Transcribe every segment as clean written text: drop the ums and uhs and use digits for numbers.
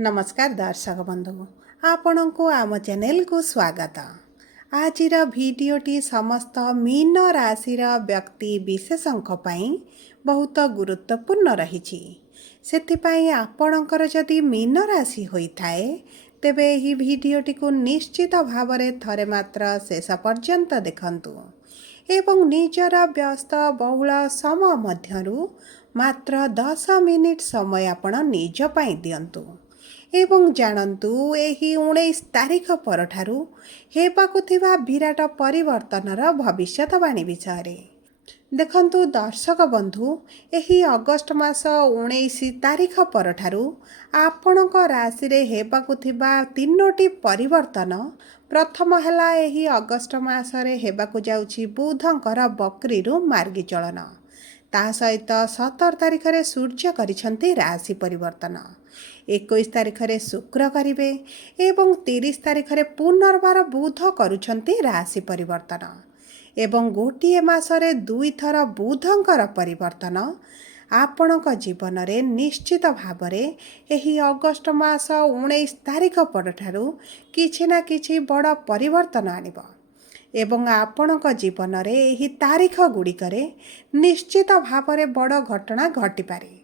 नमस्कार दर्शक बंधु आपण को आम चैनल को स्वागत। आज भिडटी समस्त मीन राशि व्यक्ति विशेषों बहुत गुरुत्वपूर्ण रही। आपणकर जदि मीन राशि होता है तेबे यह भिडटी को निश्चित भाव थरे मात्र शेष पर्यंत देखंतु एवं निजर व्यस्त बहुल समय मध्यरु मात्र 10 मिनिट समय आपण निज पाई दियंतु एवं जानतु एही 19 तारिख परठारु हेबाकु थिबा विराट परिवर्तनर भविष्यवाणी विषय देखंतु दर्शक बंधु एही अगस्ट मास 19 तारिख परठारु आपणक राशि रे हेबाकु थिबा तीनोटी परिवर्तन प्रथम हैला एही अगस्ट मास रे हेबाकु जाउछि बुधंकर बकरीरु मार्गी चलन ता सहित 17 तारिख रे सूर्य करिसंती राशि परिवर्तन 21 तारिख रे शुक्र करिवे एवं 30 तारिख रे पुनर्बार बुध करुछंती राशि परिवर्तन एवं गोटिए मासरे 2 थर बुधंकर परिवर्तन आपणक जीवन रे निश्चित भाव एही अगस्ट मास 19 तारिख परठारु किछि ना किछि बड़ परिवर्तन आनिब एवं आपणक जीवन रे एही तारिख गुड़िकरे निश्चित भाव बड़ घटना घटी पारे।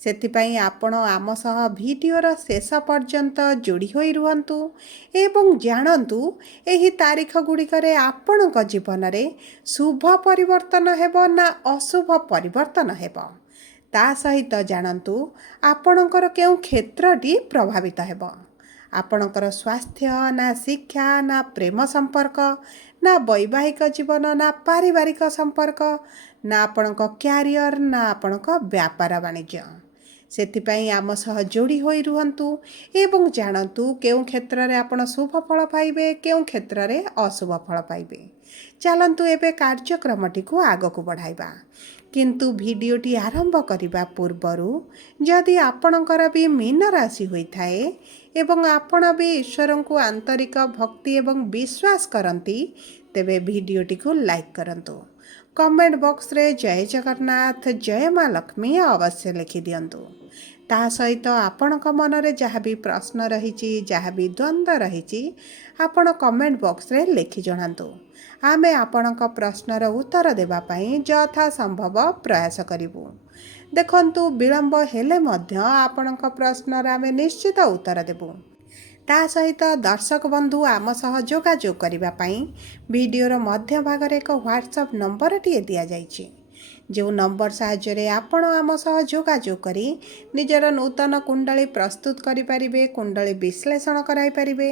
सेथिपाई आपण आम सह भिडियोर शेष पर्यंत जोड़ी होई रुहंतु एवं जानतु एही तारिख गुड़िकरे आपणक जीवन रे शुभ परिवर्तन हेबो ना अशुभ परिवर्तन हेबो ता सहित जानतु आपणकर केउ क्षेत्रटी प्रभावित हेबो आपणकर स्वास्थ्य ना शिक्षा ना प्रेम संपर्क ना वैवाहिक जीवन ना पारिवारिक संपर्क ना आपणक क्यारियर ना आपणक व्यापार वाणिज्य सेथिपाई आम सह जोड़ी होई रुहंतु एवं जानतु केउ क्षेत्र रे आपण शुभ फल पाइबे केउ क्षेत्र रे अशुभ फल पाइबे। चलंतु एबे कार्यक्रमटी को आग को बढ़ाइबा किंतु भिडियोटी आरंभ करिबा पूर्वरु जदि आपणकर भी मीन राशि होइथाए एवं आपण भी ईश्वर को आंतरिक भक्ति एवं विश्वास करंती तेबे भिडियोटी को लाइक करंतु कमेंट बॉक्स रे जय जगन्नाथ जय माँ लक्ष्मी अवश्य लिखि दियंतु ता सहित आपणक मन रे जहाँ भी प्रश्न रही जहाँ भी द्वंद्व रही आपण कमेंट बॉक्स रे लिखि जणांतु आमे आपणक प्रश्नर उत्तर देबा पई यथा संभव प्रयास करिबु। देखंतु विलंब हेले मध्य आपणक प्रश्नर आमे निश्चित उत्तर देबु ता सहित दर्शक बंधु आम सह जोगाजोग करिबा पई वीडियोर मध्य भाग रे एक व्हाट्सएप नंबर टिए दिया जाइछि जो नंबर साहाय्य आपण आम सह जोगाजोग करी निजर नूतन कुंडली प्रस्तुत करि परिबे कुंडली विश्लेषण कराई परिबे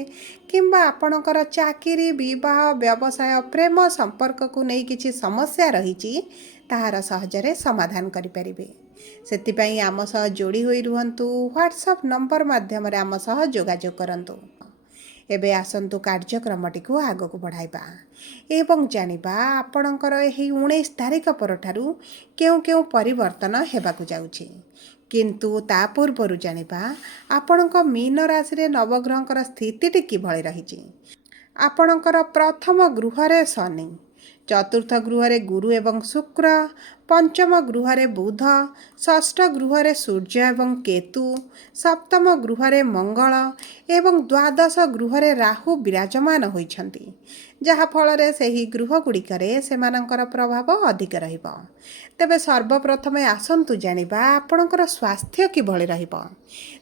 किंबा आपणकर चाकरी विवाह व्यवसाय प्रेम संपर्क को नहीं किछि समस्या रहिछि ताहार सहजरे समाधान करि परिबे। सेतिपई आम सह जोड़ी होई रुहंतु व्हाट्सएप नंबर माध्यम रे आम सह जोगाजोग करंतु। एबे आसंतु कार्यक्रमटी को आग को बढ़ाइबा एवं जानिबा आपणकर एही 19 तारिख परठारु केउ केउ परिवर्तन हेबाकु जाउछि किंतु ता पूर्वरु जानिबा आपणक मीन राशि रे नवग्रहकर स्थितिटी किभଳି रहिछि। आपणकर प्रथम गृह रे शनि चतुर्थ गृह रे गुरु एवं शुक्र पंचम गृह रे बुध षष्ठ गृह रे सूर्य एवं केतु सप्तम गृह रे मंगल एवं द्वादश गृह रे राहु विराजमान होइछंती जहा फल रे सेही गृह गुड़िकरे सेमानंकर प्रभाव अधिक रहिबो। तेबे सर्वप्रथम आसंतु जानिबा आपणकर स्वास्थ्य किभଳି रहिबो।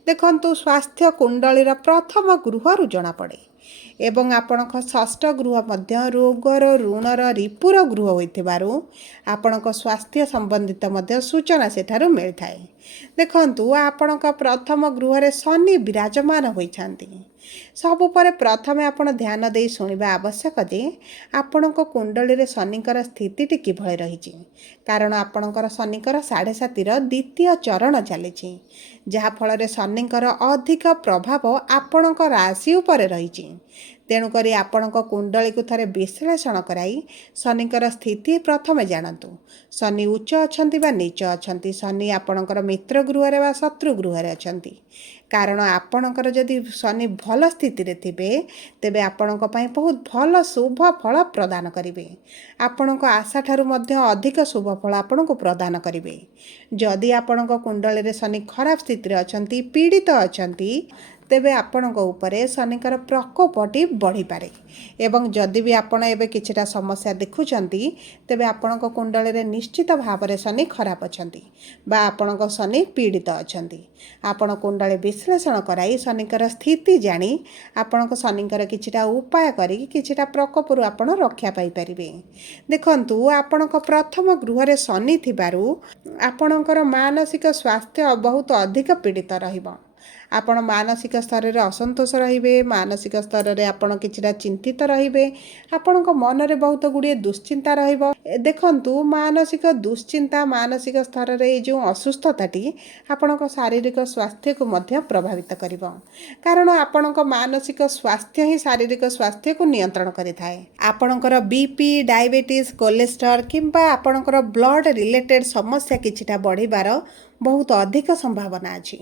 देखंतु स्वास्थ्य कुंडलीर प्रथम गृहरु जणा पड़े एवं आपणक षष्ठ गृह मध्य रोगर ऋणर रिपुर गृह होइथिबारु आपणक स्वास्थ्य संबंधित मध्य सूचना सेठारु मिलथाए। देखंतु आपणक प्रथम गृह रे शनि विराजमान होइछांती सबु परे प्रथमे आपण ध्यान दे सुनिबा आवश्यक जे आपणक कुंडली रे शनिकर स्थितिटी किभଳି रहिछि कारण आपणकर शनिकर 7.5 द्वितीय चरण चलिछि जहा फल रे शनिकर अधिक प्रभाव आपणक राशि उपरे रहिछि तेणु करी आपणक कुंडली को थरे विश्लेषण कराई शनिकर स्थिति प्रथमे जानतु शनि उच्च अछंती बा नीच अछंती शनि आपणकर मित्र गृह रे बा शत्रु गृह रे अछंती कारण आपणकर जदि शनि भल स्थिति रे थिबे तेबे आपणक पई बहुत भल शुभ फल प्रदान करिवे आपणक आशा ठारू मध्य अधिक शुभ फल आपणक प्रदान करिवे। जदि आपणक कुंडली रे शनि खराब स्थिति रे अछंती पीड़ित अछंती ତେବେ ଆପଣଙ୍କ ଉପରେ ଶନିଙ୍କର ପ୍ରକୋପଟି ବଢ଼ିପାରେ। ଏବଂ ଯଦି ବି ଆପଣ ଏବେ କିଛିଟା ସମସ୍ୟା ଦେଖୁଛନ୍ତି, ତେବେ ଆପଣଙ୍କ କୁଣ୍ଡଳୀରେ ନିଶ୍ଚିତ ଭାବରେ ଶନି ଖରାପ ଅଛନ୍ତି ବା ଆପଣଙ୍କ ଶନି ପୀଡ଼ିତ ଅଛନ୍ତି। ଆପଣ କୁଣ୍ଡଳୀ ବିଶ୍ଳେଷଣ କରାଇ ଶନିଙ୍କର ସ୍ଥିତି ଜାଣି ଆପଣଙ୍କ ଶନିଙ୍କର କିଛିଟା ଉପାୟ କରି କିଛିଟା ପ୍ରକୋପରୁ ଆପଣ ରକ୍ଷା ପାଇପାରିବେ। ଦେଖନ୍ତୁ, ଆପଣଙ୍କ ପ୍ରଥମ ଗୃହରେ ଶନି ଥିବାରୁ ଆପଣଙ୍କର ମାନସିକ ସ୍ୱାସ୍ଥ୍ୟ ବହୁତ ଅଧିକ ପୀଡ଼ିତ ରହିବ। ଆପଣ ମାନସିକ ସ୍ତରରେ ଅସନ୍ତୋଷ ରହିବେ, ମାନସିକ ସ୍ତରରେ ଆପଣ କିଛିଟା ଚିନ୍ତିତ ରହିବେ, ଆପଣଙ୍କ ମନରେ ବହୁତ ଗୁଡ଼ିଏ ଦୁଶ୍ଚିନ୍ତା ରହିବ। ଦେଖନ୍ତୁ, ମାନସିକ ଦୁଶ୍ଚିନ୍ତା, ମାନସିକ ସ୍ତରରେ ଏଇ ଯେଉଁ ଅସୁସ୍ଥତାଟି ଆପଣଙ୍କ ଶାରୀରିକ ସ୍ୱାସ୍ଥ୍ୟକୁ ମଧ୍ୟ ପ୍ରଭାବିତ କରିବ। କାରଣ ଆପଣଙ୍କ ମାନସିକ ସ୍ୱାସ୍ଥ୍ୟ ହିଁ ଶାରୀରିକ ସ୍ୱାସ୍ଥ୍ୟକୁ ନିୟନ୍ତ୍ରଣ କରିଥାଏ। ଆପଣଙ୍କର BP, ଡାଇବେଟିସ୍, କୋଲେଷ୍ଟ୍ରଲ୍ କିମ୍ବା ଆପଣଙ୍କର ବ୍ଲଡ଼ ରିଲେଟେଡ୍ ସମସ୍ୟା କିଛିଟା ବଢ଼ିବାର ବହୁତ ଅଧିକ ସମ୍ଭାବନା ଅଛି।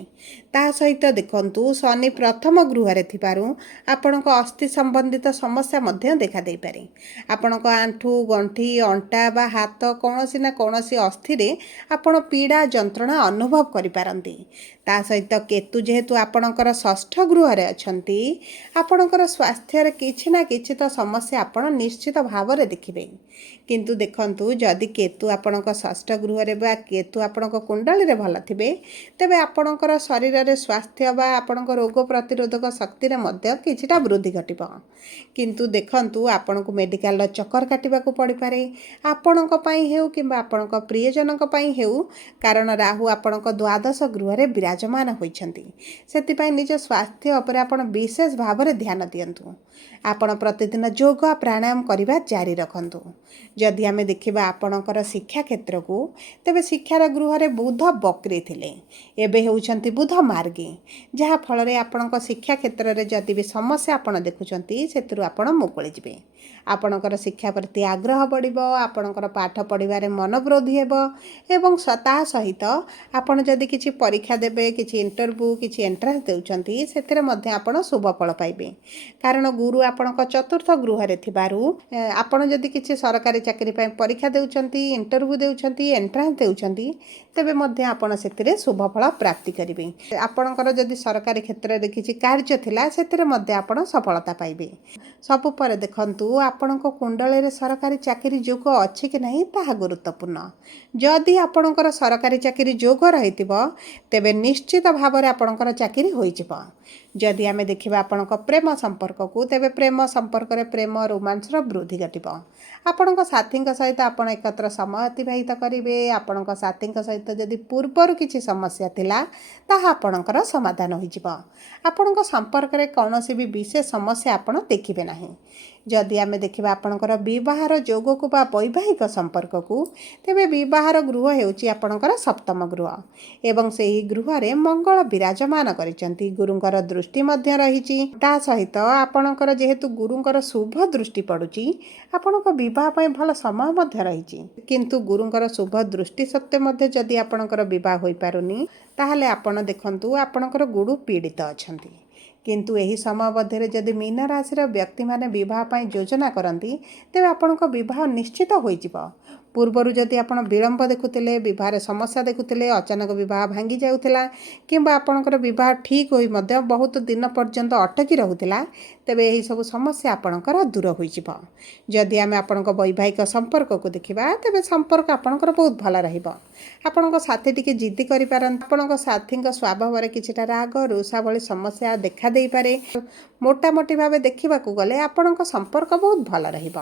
ତା ସହିତ ଦେଖନ୍ତୁ, ଶନି ପ୍ରଥମ ଗୃହରେ ଥିବାରୁ ଆପଣଙ୍କ ଅସ୍ଥି ସମ୍ବନ୍ଧିତ ସମସ୍ୟା ମଧ୍ୟ ଦେଖାଦେଇପାରେ। ଆପଣଙ୍କ ଆଣ୍ଠୁ, ଗଣ୍ଠି, ଅଣ୍ଟା ବା ହାତ କୌଣସି ନା କୌଣସି ଅସ୍ଥିରେ ଆପଣ ପୀଡ଼ା ଯନ୍ତ୍ରଣା ଅନୁଭବ କରିପାରନ୍ତି। ତା ସହିତ କେତୁ ଯେହେତୁ ଆପଣଙ୍କର ଷଷ୍ଠ ଗୃହରେ ଅଛନ୍ତି, ଆପଣଙ୍କର ସ୍ୱାସ୍ଥ୍ୟରେ କିଛି ନା କିଛି ତ ସମସ୍ୟା ଆପଣ ନିଶ୍ଚିତ ଭାବରେ ଦେଖିବେ। କିନ୍ତୁ ଦେଖନ୍ତୁ, ଯଦି କେତୁ ଆପଣଙ୍କ ଷଷ୍ଠ ଗୃହରେ ବା କେତୁ ଆପଣଙ୍କ କୁଣ୍ଡଳୀରେ ଭଲ ଥିବେ, ତେବେ ଆପଣଙ୍କର ଶରୀରରେ ସ୍ୱାସ୍ଥ୍ୟ ବା ଆପଣଙ୍କ ରୋଗ ପ୍ରତିରୋଧକ ଶକ୍ତିରେ ମଧ୍ୟ କିଛିଟା ବୃଦ୍ଧି ଘଟିବ। କିନ୍ତୁ ଦେଖନ୍ତୁ, ଆପଣଙ୍କୁ ମେଡ଼ିକାଲର ଚକ୍କର କାଟିବାକୁ ପଡ଼ିପାରେ, ଆପଣଙ୍କ ପାଇଁ ହେଉ କିମ୍ବା ଆପଣଙ୍କ ପ୍ରିୟଜନଙ୍କ ପାଇଁ ହେଉ, କାରଣ ରାହୁ ଆପଣଙ୍କ ଦ୍ୱାଦଶ ଗୃହରେ ବିରାଜମାନ ହୋଇଛନ୍ତି। ସେଥିପାଇଁ ନିଜ ସ୍ୱାସ୍ଥ୍ୟ ଉପରେ ଆପଣ ବିଶେଷ ଭାବରେ ଧ୍ୟାନ ଦିଅନ୍ତୁ। ଆପଣ ପ୍ରତିଦିନ ଯୋଗ ପ୍ରାଣାୟାମ କରିବା ଜାରି ରଖନ୍ତୁ। ଯଦି ଆମେ ଦେଖିବା ଆପଣଙ୍କର ଶିକ୍ଷା କ୍ଷେତ୍ରକୁ, ତେବେ ଶିକ୍ଷାର ଗୃହରେ ବୁଧ ବକ୍ରୀ ଥିଲେ, ଏବେ ହେଉଛନ୍ତି ବୁଧ ମାର୍ଗୀ, ଯାହାଫଳରେ ଆପଣଙ୍କ ଶିକ୍ଷା କ୍ଷେତ୍ରରେ ଯଦି ବି ସମସ୍ୟା ଆପଣ ଦେଖୁଛନ୍ତି, ସେଥିରୁ ଆପଣ ମୁକୁଳି ଯିବେ। ଆପଣଙ୍କର ଶିକ୍ଷା ପ୍ରତି ଆଗ୍ରହ ବଢ଼ିବ, ଆପଣଙ୍କର ପାଠ ପଢ଼ିବାରେ ମନୋବୃଦ୍ଧି ହେବ ଏବଂ ତା ସହିତ ଆପଣ ଯଦି କିଛି ପରୀକ୍ଷା ଦେବେ, କିଛି ଇଣ୍ଟରଭ୍ୟୁ, କିଛି ଏଣ୍ଟ୍ରାନ୍ସ ଦେଉଛନ୍ତି, ସେଥିରେ ମଧ୍ୟ ଆପଣ ଶୁଭ ଫଳ ପାଇବେ। କାରଣ ଗୁରୁ ଆପଣଙ୍କ ଚତୁର୍ଥ ଗୃହରେ ଥିବାରୁ ଆପଣ ଯଦି କିଛି ସରକାରୀ ଚାକିରି ପାଇଁ ପରୀକ୍ଷା ଦେଉଛନ୍ତି, ଇଣ୍ଟରଭ୍ୟୁ ଦେଉଛନ୍ତି, ଏଣ୍ଟ୍ରାନ୍ସ ଦେଉଛନ୍ତି, ତେବେ ମଧ୍ୟ ଆପଣ ସେଥିରେ ଶୁଭ ଫଳ ପ୍ରାପ୍ତି କରିବେ। ଆପଣଙ୍କର ଯଦି ସରକାରୀ କ୍ଷେତ୍ରରେ କିଛି କାର୍ଯ୍ୟ ଥିଲା, ସେଥିରେ ମଧ୍ୟ ଆପଣ ସଫଳତା ପାଇବେ। ସବୁ ପରେ ଦେଖନ୍ତୁ, ଆପଣଙ୍କ କୁଣ୍ଡଳୀରେ ସରକାରୀ ଚାକିରି ଯୋଗ ଅଛି କି ନାହିଁ ତାହା ଗୁରୁତ୍ୱପୂର୍ଣ୍ଣ। ଯଦି ଆପଣଙ୍କର ସରକାରୀ ଚାକିରି ଯୋଗ ରହିଥିବ, ତେବେ ନିଶ୍ଚିତ ଭାବରେ ଆପଣଙ୍କର ଚାକିରି ହୋଇଯିବ। ଯଦି ଆମେ ଦେଖିବା ଆପଣଙ୍କ ପ୍ରେମ ସମ୍ପର୍କକୁ, ତେବେ ପ୍ରେମ ସମ୍ପର୍କରେ ପ୍ରେମ ରୋମାନ୍ସର ବୃଦ୍ଧି ଘଟିବ। ଆପଣଙ୍କ ସାଥୀଙ୍କ ସହିତ ଆପଣ ଏକତ୍ର ସମୟ ଅତିବାହିତ କରିବେ। ଆପଣଙ୍କ ସାଥୀଙ୍କ ସହିତ ଯଦି ପୂର୍ବରୁ କିଛି ସମସ୍ୟା ଥିଲା, ତାହା ଆପଣଙ୍କର ସମାଧାନ ହୋଇଯିବ। ଆପଣଙ୍କ ସମ୍ପର୍କରେ କୌଣସି ବି ବିଶେଷ ସମସ୍ୟା ଆପଣ ଦେଖିବେ ନାହିଁ। ଯଦି ଆମେ ଦେଖିବା ଆପଣଙ୍କର ବିବାହର ଯୋଗକୁ ବା ବୈବାହିକ ସମ୍ପର୍କକୁ, ତେବେ ବିବାହର ଗୃହ ହେଉଛି ଆପଣଙ୍କର ସପ୍ତମ ଗୃହ ଏବଂ ସେହି ଗୃହରେ ମଙ୍ଗଳ ବିରାଜମାନ କରିଛନ୍ତି। ଗୁରୁଙ୍କର ଦୃଷ୍ଟି ମଧ୍ୟ ରହିଛି। ତା ସହିତ ଆପଣଙ୍କର ଯେହେତୁ ଗୁରୁଙ୍କର ଶୁଭ ଦୃଷ୍ଟି ପଡ଼ୁଛି, ଆପଣଙ୍କ ବିବାହ ପାଇଁ ଭଲ ସମୟ ମଧ୍ୟ ରହିଛି। କିନ୍ତୁ ଗୁରୁଙ୍କର ଶୁଭ ଦୃଷ୍ଟି ସତ୍ତ୍ୱେ ମଧ୍ୟ ଯଦି ଆପଣଙ୍କର ବିବାହ ହୋଇପାରୁନି, ତାହେଲେ ଆପଣ ଦେଖନ୍ତୁ, ଆପଣଙ୍କର ଗୁରୁ ପୀଡ଼ିତ ଅଛନ୍ତି। କିନ୍ତୁ ଏହି ସମୟ ମଧ୍ୟରେ ଯଦି ମୀନ ରାଶିର ବ୍ୟକ୍ତିମାନେ ବିବାହ ପାଇଁ ଯୋଜନା କରନ୍ତି, ତେବେ ଆପଣଙ୍କ ବିବାହ ନିଶ୍ଚିତ ହୋଇଯିବ। ପୂର୍ବରୁ ଯଦି ଆପଣ ବିଳମ୍ବ ଦେଖୁଥିଲେ, ବିବାହରେ ସମସ୍ୟା ଦେଖୁଥିଲେ, ଅଚାନକ ବିବାହ ଭାଙ୍ଗି ଯାଉଥିଲା କିମ୍ବା ଆପଣଙ୍କର ବିବାହ ଠିକ୍ ହୋଇ ମଧ୍ୟ ବହୁତ ଦିନ ପର୍ଯ୍ୟନ୍ତ ଅଟକି ରହୁଥିଲା, ତେବେ ଏହିସବୁ ସମସ୍ୟା ଆପଣଙ୍କର ଦୂର ହୋଇଯିବ। ଯଦି ଆମେ ଆପଣଙ୍କ ବୈବାହିକ ସମ୍ପର୍କକୁ ଦେଖିବା, ତେବେ ସମ୍ପର୍କ ଆପଣଙ୍କର ବହୁତ ଭଲ ରହିବ। ଆପଣଙ୍କ ସାଥୀ ଟିକେ ଜିଦ୍ଦି କରିପାରନ୍ତି। ଆପଣଙ୍କ ସାଥୀଙ୍କ ସ୍ୱଭାବରେ କିଛିଟା ରାଗ, ରୁଷା ଭଳି ସମସ୍ୟା ଦେଖା ଦେଇପାରେ। ମୋଟାମୋଟି ଭାବେ ଦେଖିବାକୁ ଗଲେ ଆପଣଙ୍କ ସମ୍ପର୍କ ବହୁତ ଭଲ ରହିବ।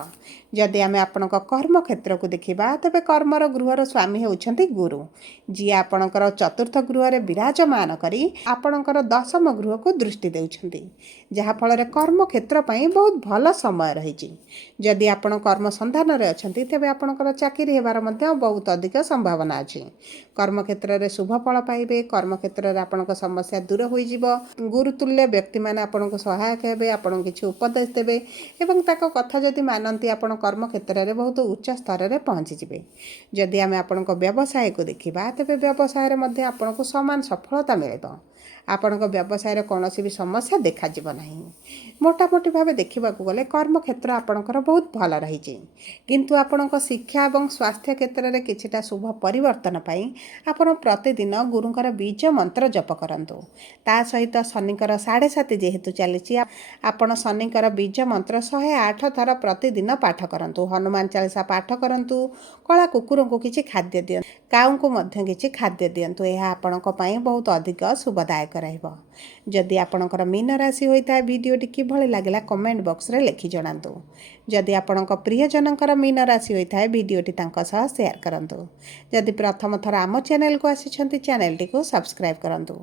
ଯଦି ଆମେ ଆପଣଙ୍କ କର୍ମକ୍ଷେତ୍ରକୁ ଦେଖିବା, ତେବେ କର୍ମର ଗୃହର ସ୍ୱାମୀ ହେଉଛନ୍ତି ଗୁରୁ, ଯିଏ ଆପଣଙ୍କର ଚତୁର୍ଥ ଗୃହରେ ବିରାଜମାନ କରି ଆପଣଙ୍କର ଦଶମ ଗୃହକୁ ଦୃଷ୍ଟି ଦେଉଛନ୍ତି, ଯାହାଫଳରେ କର୍ମକ୍ଷେତ୍ର ପାଇଁ ବହୁତ ଭଲ ସମୟ ରହିଛି। ଯଦି ଆପଣ କର୍ମ ସନ୍ଧାନରେ ଅଛନ୍ତି, ତେବେ ଆପଣଙ୍କର ଚାକିରି ହେବାର ମଧ୍ୟ ବହୁତ ଅଧିକ ସମ୍ଭାବନା ଅଛି। କର୍ମକ୍ଷେତ୍ରରେ ଶୁଭ ଫଳ ପାଇବେ। କର୍ମକ୍ଷେତ୍ରରେ ଆପଣଙ୍କ ସମସ୍ୟା ଦୂର ହୋଇଯିବ। ଗୁରୁତୁଲ୍ୟ ବ୍ୟକ୍ତିମାନେ ଆପଣଙ୍କୁ ସହାୟକ ହେବେ, ଆପଣଙ୍କୁ କିଛି ଉପଦେଶ ଦେବେ ଏବଂ ତାଙ୍କ କଥା ଯଦି ମାନନ୍ତି, ଆପଣ କର୍ମକ୍ଷେତ୍ରରେ ବହୁତ ଉଚ୍ଚ ସ୍ତରରେ ପହଞ୍ଚିଯିବେ। ଯଦି ଆମେ ଆପଣଙ୍କ ବ୍ୟବସାୟକୁ ଦେଖିବା, ତେବେ ବ୍ୟବସାୟରେ ମଧ୍ୟ ଆପଣଙ୍କୁ ସମାନ ସଫଳତା ମିଳିବ। ଆପଣଙ୍କ ବ୍ୟବସାୟରେ କୌଣସି ବି ସମସ୍ୟା ଦେଖାଯିବ ନାହିଁ। ମୋଟାମୋଟି ଭାବେ ଦେଖିବାକୁ ଗଲେ କର୍ମକ୍ଷେତ୍ର ଆପଣଙ୍କର ବହୁତ ଭଲ ରହିଛି, କିନ୍ତୁ ଆପଣଙ୍କ ଶିକ୍ଷା ଏବଂ ସ୍ୱାସ୍ଥ୍ୟ କ୍ଷେତ୍ରରେ କିଛିଟା ଶୁଭ ପରିବର୍ତ୍ତନ ପାଇଁ ଆପଣ ପ୍ରତିଦିନ ଗୁରୁଙ୍କର ବୀଜ ମନ୍ତ୍ର ଜପ କରନ୍ତୁ। ତା ସହିତ ଶନିଙ୍କର 7.5 ଯେହେତୁ ଚାଲିଛି, ଆପଣ ଶନିଙ୍କର ବୀଜ ମନ୍ତ୍ର 108 ଥର ପ୍ରତିଦିନ ପାଠ କରନ୍ତୁ। ହନୁମାନ ଚାଳିଶା ପାଠ କରନ୍ତୁ। କଳା କୁକୁରଙ୍କୁ କିଛି ଖାଦ୍ୟ ଦିଅନ୍ତୁ। କାଉଙ୍କୁ ମଧ୍ୟ କିଛି ଖାଦ୍ୟ ଦିଅନ୍ତୁ। ଏହା ଆପଣଙ୍କ ପାଇଁ ବହୁତ ଅଧିକ ଶୁଭଦାୟକ ରହିବ। ଯଦି ଆପଣଙ୍କର ମୀନ ରାଶି ହୋଇଥାଏ, ଭିଡ଼ିଓଟି କିଭଳି ଲାଗିଲା କମେଣ୍ଟ ବକ୍ସରେ ଲେଖି ଜଣାନ୍ତୁ। ଯଦି ଆପଣଙ୍କ ପ୍ରିୟଜନଙ୍କର ମୀନ ରାଶି ହୋଇଥାଏ, ଭିଡ଼ିଓଟି ତାଙ୍କ ସହ ସେୟାର କରନ୍ତୁ। ଯଦି ପ୍ରଥମ ଥର ଆମ ଚ୍ୟାନେଲକୁ ଆସିଛନ୍ତି, ଚ୍ୟାନେଲଟିକୁ ସବସ୍କ୍ରାଇବ୍ କରନ୍ତୁ।